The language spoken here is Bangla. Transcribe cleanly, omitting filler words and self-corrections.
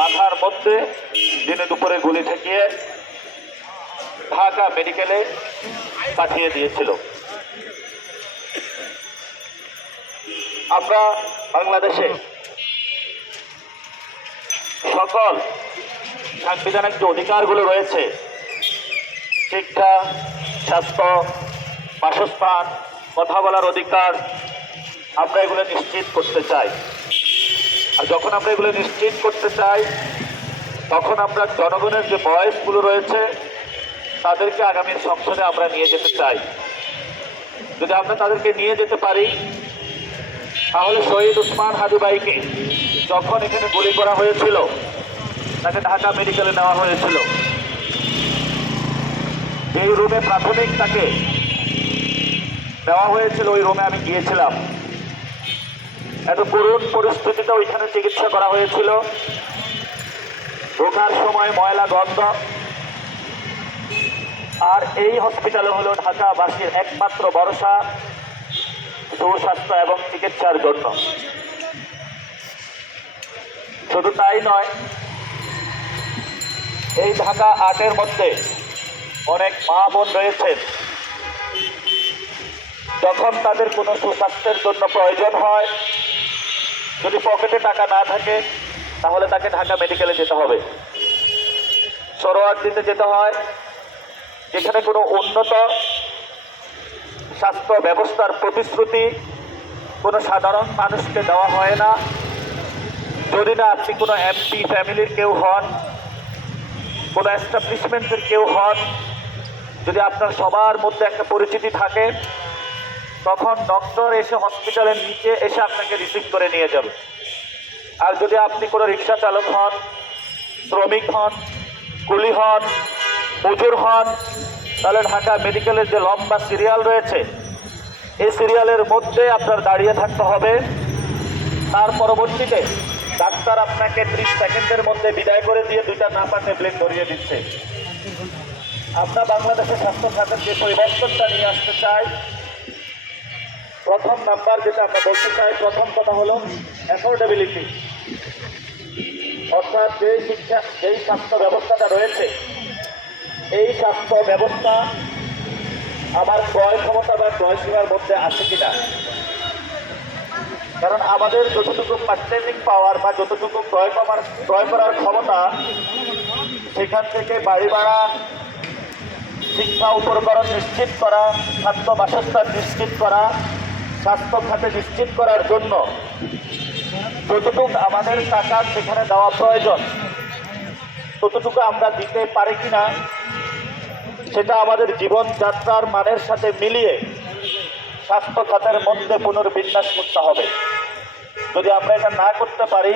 মাথার মধ্যে দিনে দুপুরে গুলি ঠেকিয়ে ঢাকা মেডিকেলে পাঠিয়ে দিয়েছিল। আমরা বাংলাদেশে সকল সাংবিধানিক যে অধিকারগুলো রয়েছে, শিক্ষা, স্বাস্থ্য, বাসস্থান, কথা বলার অধিকার, আমরা এগুলো নিশ্চিত করতে চাই। আর যখন আমরা এগুলো নিশ্চিত করতে চাই, তখন আমরা জনগণের যে ভয়েসগুলো রয়েছে তাদেরকে আগামী সংসদে আমরা নিয়ে যেতে চাই। যদি আমরা তাদেরকে নিয়ে যেতে পারি, তাহলে শহীদ উসমান হাদি ভাইকে যখন এখানে গুলি করা হয়েছিল, তাকে ঢাকা মেডিকেলে নেওয়া হয়েছিল, এই রুমে প্রাথমিক তাকে দেওয়া হয়েছিল, ওই রুমে আমি গিয়েছিলাম। এত করুণ পরিস্থিতিতে ওইখানে চিকিৎসা করা হয়েছিল। ঢোকার সময় ময়লা গন্ধ। আর এই হসপিটালে হলো ঢাকাবাসীর একমাত্র ভরসা সুস্বাস্থ্য এবং চিকিৎসার জন্য। শুধু তাই নয়, এই ঢাকা ৮-এর মধ্যে অনেক মা বোন রয়েছেন, যখন তাদের কোনো সুস্বাস্থ্যের জন্য প্রয়োজন হয়, যদি পকেটে টাকা না থাকে, তাহলে তাকে ঢাকা মেডিকেলে যেতে হবে, সোহরাওয়ার্দীতে যেতে হয়, যেখানে কোনো উন্নত স্বাস্থ্য ব্যবস্থার প্রতিশ্রুতি কোনো সাধারণ মানুষকে দেওয়া হয় না। যদি না আপনি কোনো এমপি ফ্যামিলির কেউ হন, কোনো এস্টাবলিশমেন্টের কেউ হন, যদি আপনার সবার মধ্যে একটা পরিচিতি থাকে, তখন ডক্টর এসে হসপিটালের নিচে এসে আপনাকে রিসিভ করে নিয়ে যাবে। আর যদি আপনি কোনো রিক্সা চালক হন, শ্রমিক হন, কুলি হন, মজুর হন, তাহলে ঢাকা মেডিকেলের যে লম্বা সিরিয়াল রয়েছে, এই সিরিয়ালের মধ্যে আপনার দাঁড়িয়ে থাকতে হবে। তার পরবর্তীতে ডাক্তার আপনাকে 30 সেকেন্ডের মধ্যে বিদায় করে দিয়ে 2টা নাপা ট্যাবলেট ধরিয়ে দিচ্ছে। আমরা বাংলাদেশের স্বাস্থ্য খাতের যে পরিবর্তনটা নিয়ে আসতে চাই, প্রথম নাম্বার যেটা আমরা বলতে চাই, প্রথম কথা হলো অ্যাফোর্ডেবিলিটি। অর্থাৎ যেই স্বাস্থ্য ব্যবস্থাটা রয়েছে, এই স্বাস্থ্য ব্যবস্থা আমার ক্রয় ক্ষমতা বা ক্রয় সীমার মধ্যে আছে কিনা। কারণ আমাদের যতটুকু পার্চেসিং পাওয়ার বা যতটুকু ক্রয় করার ক্ষমতা, সেখান থেকে বাড়ি ভাড়া, শিক্ষা উপকরণ নিশ্চিত করা, খাদ্য বাসস্থান নিশ্চিত করা, স্বাস্থ্য খাতে নিশ্চিত করার জন্য যতটুকু আমাদের টাকা সেখানে দেওয়া প্রয়োজন, ততটুকু আমরা দিতে পারি কিনা, সেটা আমাদের জীবনযাত্রার মানের সাথে মিলিয়ে স্বাস্থ্য খাতের মধ্যে পুনর্বিন্যাস করতে হবে। যদি আমরা এটা না করতে পারি,